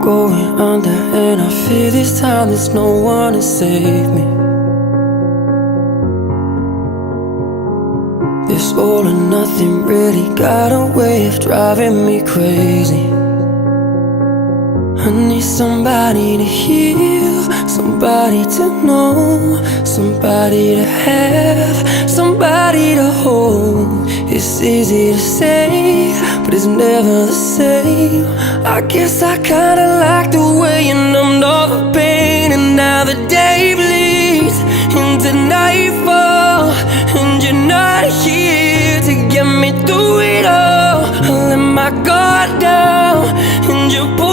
going under, and I fear this time there's no one to save me. This all or nothing really got a way of driving me crazy. I need somebody to heal, somebody to know, somebody to have, somebody to hold. It's easy to say, but it's never the same. I guess I kinda like the way you numbed all the pain, and now the day bleeds into nightfall, and you're not here to get me through it all. I let my guard down, and you pulled